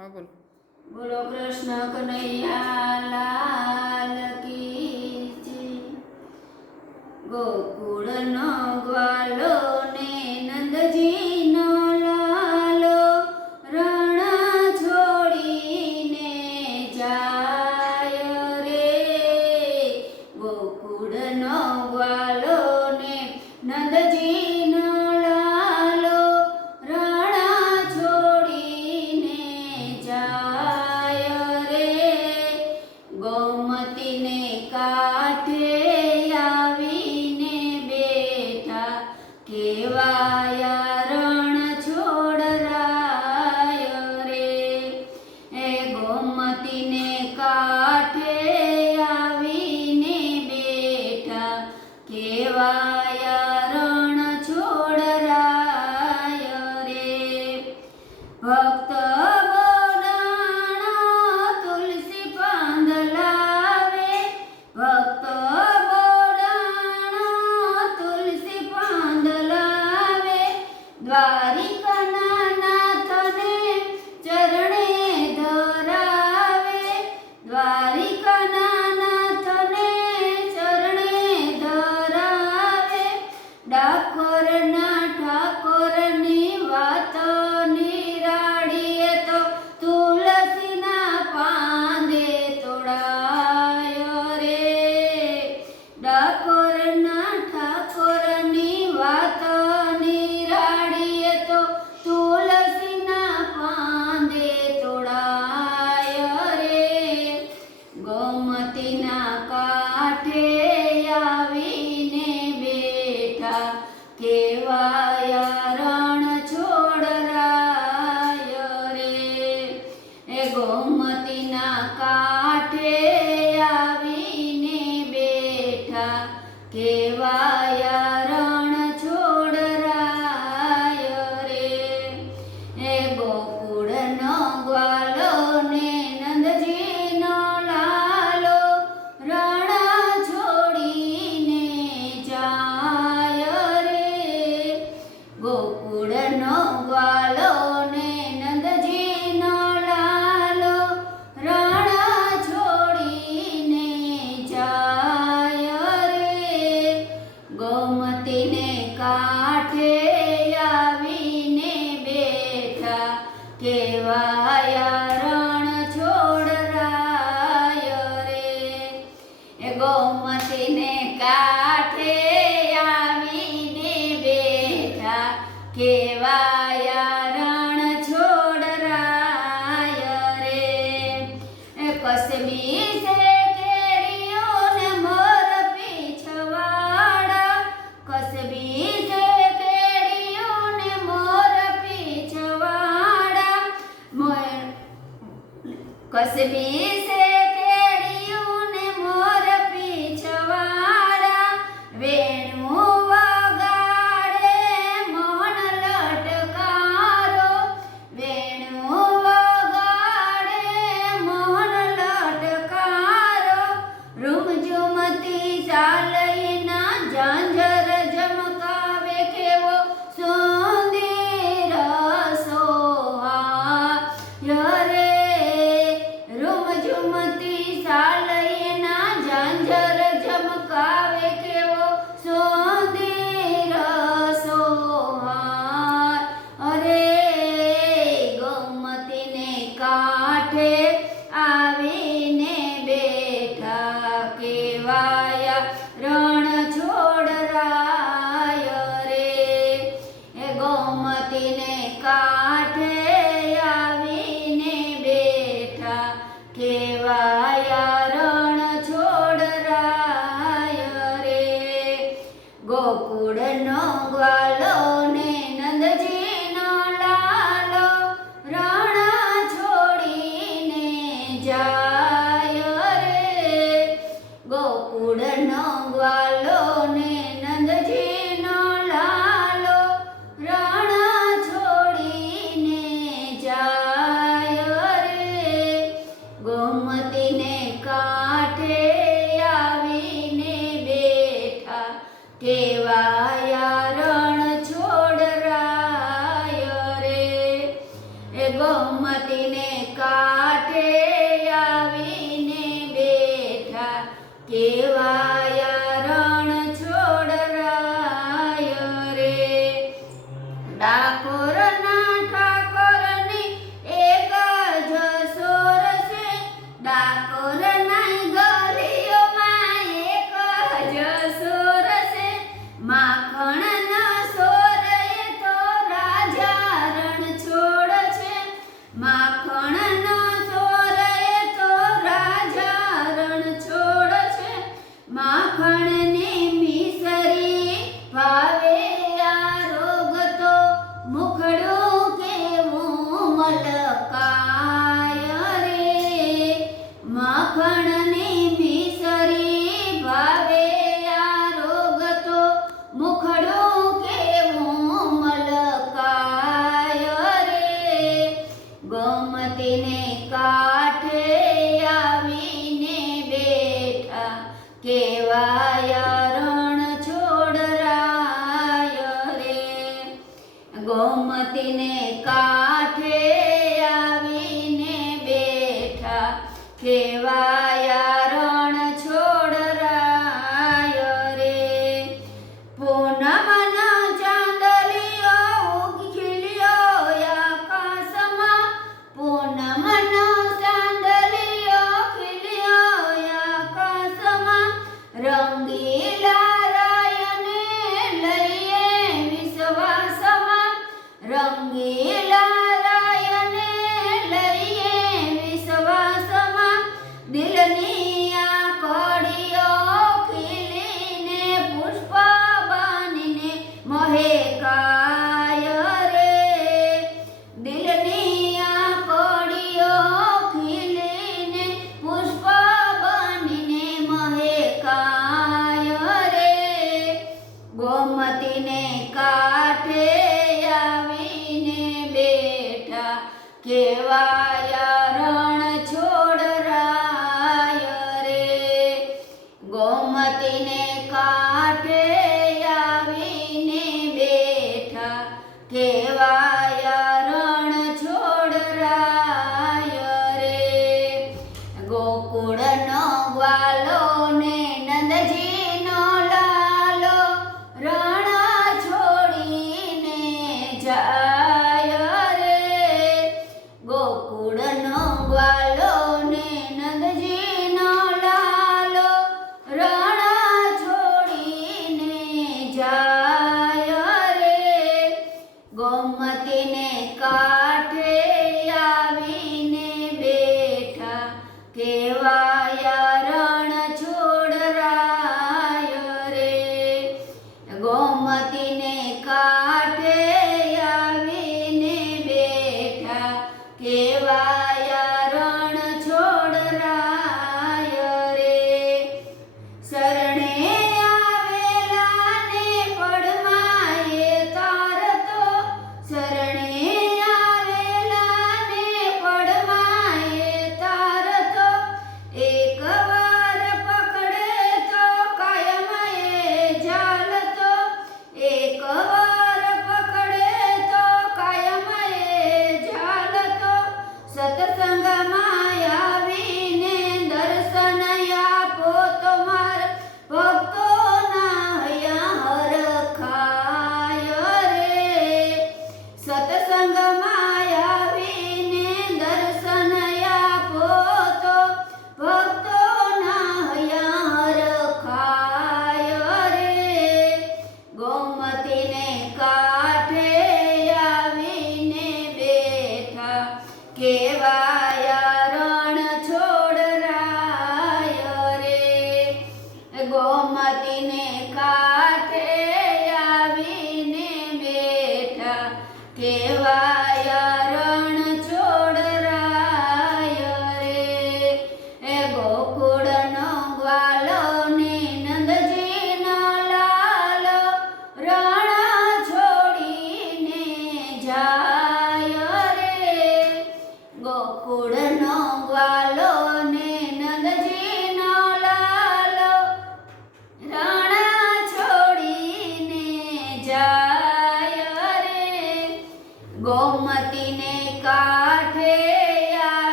હા બોલો. બોલો કૃષ્ણ કનૈયા લાલ કી ગોકુળ નો ગ્વાલો કેવાયા રણ છોડ રાય એ ગોમતીને કાઠે આવીને બેઠા. કેવાયા રણ છોડ રાય રે. recipes けは રંગીલા રાયને લઈએ વિશ્વાસમાં. રંગીલા રાયને લઈએ વિશ્વાસમાં. દિલની આ કડીઓ ખીલીને પુષ્પ બનીને મહેકા કેવાયા que